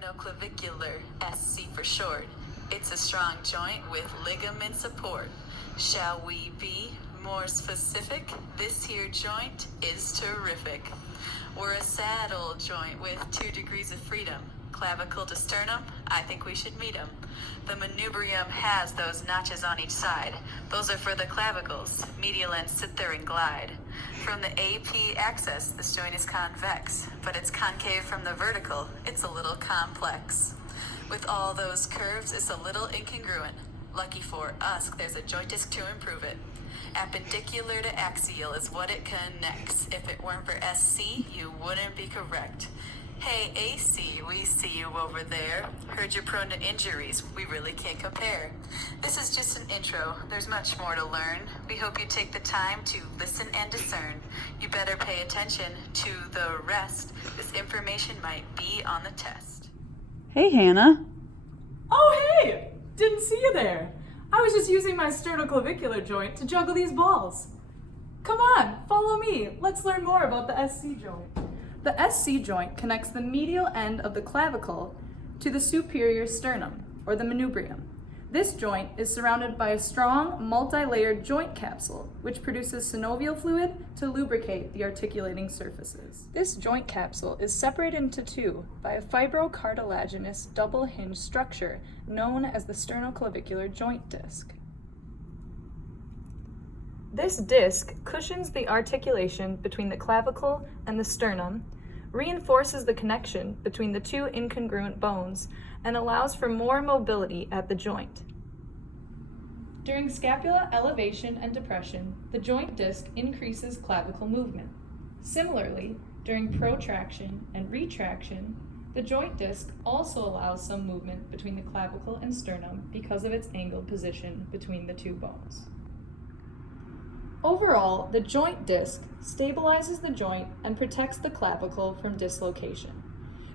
Sternoclavicular, SC for short. It's a strong joint with ligament support. Shall we be more specific? This here joint is terrific. We're a saddle joint with 2 degrees of freedom. Clavicle to sternum, I think we should meet 'em. The manubrium has those notches on each side. Those are for the clavicles. Medial ends sit there and glide. From the AP axis, this joint is convex, but it's concave from the vertical. It's a little complex. With all those curves, it's a little incongruent. Lucky for us, there's a joint disc to improve it. Appendicular to axial is what it connects. If it weren't for SC, you wouldn't be correct. Hey AC, we see you over there. Heard you're prone to injuries. We really can't compare. This is just an intro. There's much more to learn. We hope you take the time to listen and discern. You better pay attention to the rest. This information might be on the test. Hey, Hannah. Oh, hey! Didn't see you there. I was just using my sternoclavicular joint to juggle these balls. Come on, follow me. Let's learn more about the SC joint. The SC joint connects the medial end of the clavicle to the superior sternum, or the manubrium. This joint is surrounded by a strong, multi-layered joint capsule, which produces synovial fluid to lubricate the articulating surfaces. This joint capsule is separated into two by a fibrocartilaginous double-hinged structure known as the sternoclavicular joint disc. This disc cushions the articulation between the clavicle and the sternum, reinforces the connection between the two incongruent bones, and allows for more mobility at the joint. During scapula elevation and depression, the joint disc increases clavicle movement. Similarly, during protraction and retraction, the joint disc also allows some movement between the clavicle and sternum because of its angled position between the two bones. Overall, the joint disc stabilizes the joint and protects the clavicle from dislocation.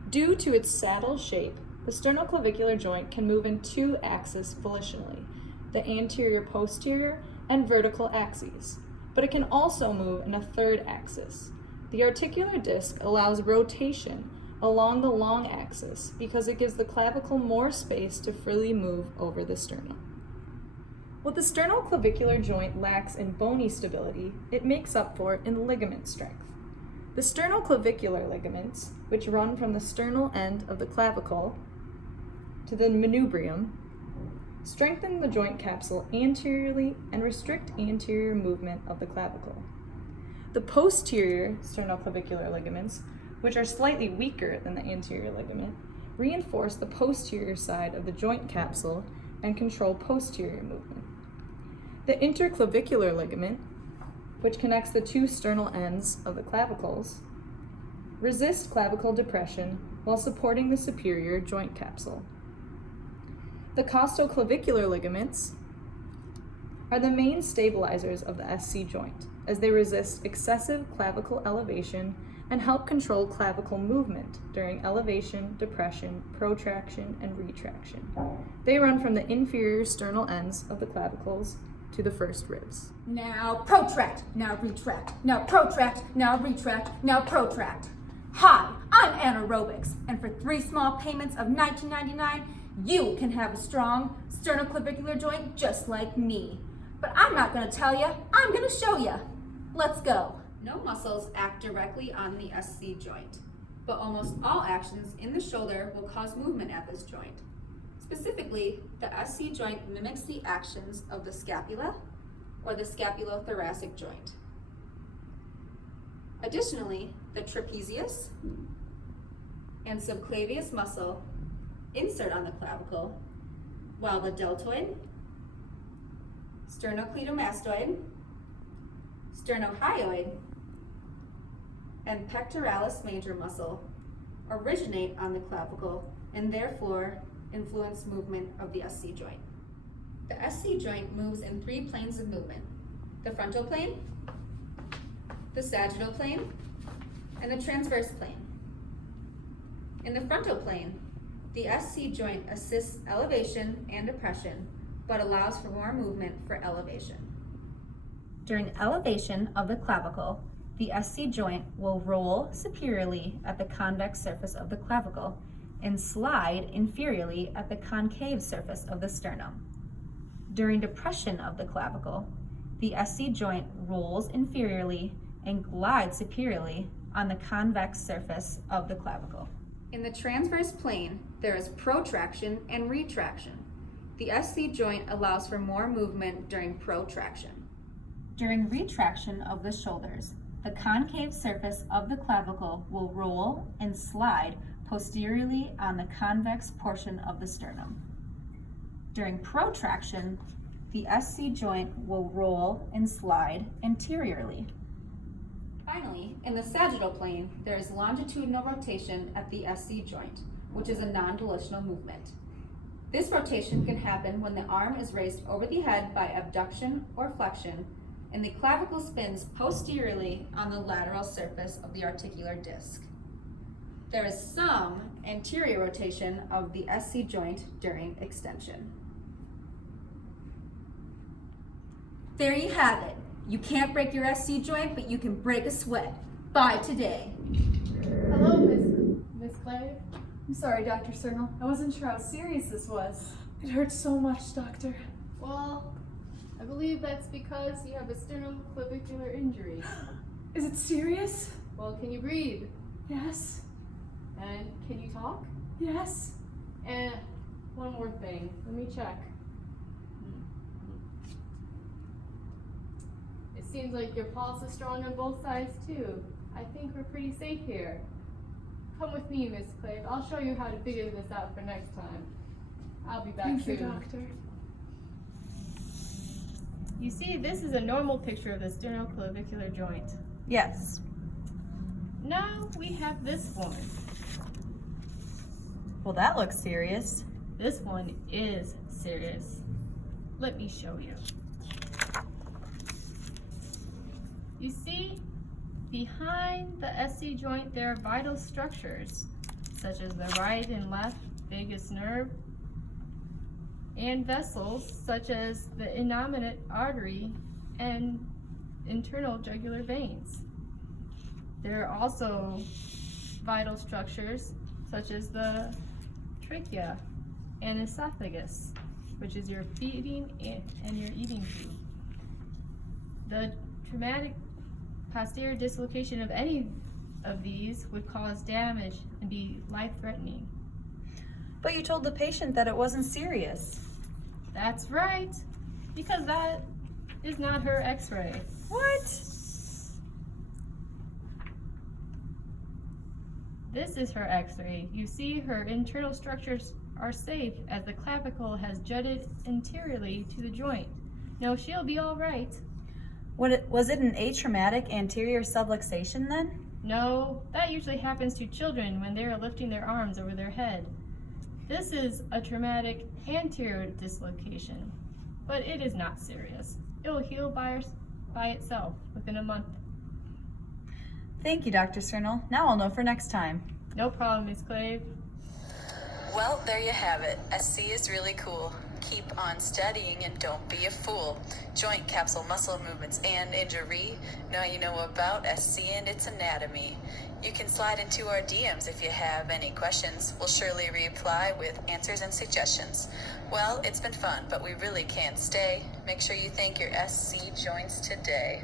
Due to its saddle shape, the sternoclavicular joint can move in 2 axes volitionally, the anterior-posterior and vertical axes, but it can also move in a 3rd axis. The articular disc allows rotation along the long axis because it gives the clavicle more space to freely move over the sternum. What the sternoclavicular joint lacks in bony stability, it makes up for in ligament strength. The sternoclavicular ligaments, which run from the sternal end of the clavicle to the manubrium, strengthen the joint capsule anteriorly and restrict anterior movement of the clavicle. The posterior sternoclavicular ligaments, which are slightly weaker than the anterior ligament, reinforce the posterior side of the joint capsule and control posterior movement. The interclavicular ligament, which connects the 2 sternal ends of the clavicles, resists clavicle depression while supporting the superior joint capsule. The costoclavicular ligaments are the main stabilizers of the SC joint, as they resist excessive clavicle elevation and help control clavicle movement during elevation, depression, protraction, and retraction. They run from the inferior sternal ends of the clavicles to the first ribs. Now protract, now retract, now protract, now retract, now protract. Hi, I'm Anaerobics, and for 3 small payments of $19.99, you can have a strong sternoclavicular joint just like me. But I'm not going to tell you, I'm going to show you. Let's go. No muscles act directly on the SC joint, but almost all actions in the shoulder will cause movement at this joint. Specifically, the SC joint mimics the actions of the scapula or the scapulothoracic joint. Additionally, the trapezius and subclavius muscle insert on the clavicle, while the deltoid, sternocleidomastoid, sternohyoid, and pectoralis major muscle originate on the clavicle and therefore influence movement of the SC joint. The SC joint moves in 3 planes of movement: the frontal plane, the sagittal plane, and the transverse plane. In the frontal plane, the SC joint assists elevation and depression, but allows for more movement for elevation. During elevation of the clavicle, the SC joint will roll superiorly at the convex surface of the clavicle and slide inferiorly at the concave surface of the sternum. During depression of the clavicle, the SC joint rolls inferiorly and glides superiorly on the convex surface of the clavicle. In the transverse plane, there is protraction and retraction. The SC joint allows for more movement during protraction. During retraction of the shoulders, the concave surface of the clavicle will roll and slide posteriorly on the convex portion of the sternum. During protraction, the SC joint will roll and slide anteriorly. Finally, in the sagittal plane, there is longitudinal rotation at the SC joint, which is a non-volitional movement. This rotation can happen when the arm is raised over the head by abduction or flexion, and the clavicle spins posteriorly on the lateral surface of the articular disc. There is some anterior rotation of the SC joint during extension. There you have it. You can't break your SC joint, but you can break a sweat. Bye today. Hello, Miss Clay. I'm sorry, Dr. Sternal. I wasn't sure how serious this was. It hurts so much, Doctor. Well, I believe that's because you have a sternoclavicular injury. Is it serious? Well, can you breathe? Yes. And can you talk? Yes. And one more thing. Let me check. It seems like your pulse is strong on both sides too. I think we're pretty safe here. Come with me, Miss Clave. I'll show you how to figure this out for next time. I'll be back soon. Thank you, Doctor. You see, this is a normal picture of the sternoclavicular joint. Yes. Now we have this one. Well, that looks serious. This one is serious. Let me show you. You see, behind the SC joint there are vital structures, such as the right and left vagus nerve, and vessels such as the innominate artery and internal jugular veins. There are also vital structures such as the trachea and esophagus, which is your feeding and your eating tube. The traumatic posterior dislocation of any of these would cause damage and be life-threatening. But you told the patient that it wasn't serious. That's right, because that is not her x-ray. What? This is her x-ray. You see her internal structures are safe as the clavicle has jutted anteriorly to the joint. No, she'll be all right. Was it an atraumatic anterior subluxation then? No, that usually happens to children when they are lifting their arms over their head. This is a traumatic anterior dislocation, but it is not serious. It will heal by itself within a month. Thank you, Dr. Sternal. Now I'll know for next time. No problem, Miss Clave. Well, there you have it. SC is really cool. Keep on studying and don't be a fool. Joint, capsule, muscle movements, and injury. Now you know about SC and its anatomy. You can slide into our DMs if you have any questions. We'll surely reply with answers and suggestions. Well, it's been fun, but we really can't stay. Make sure you thank your SC joints today.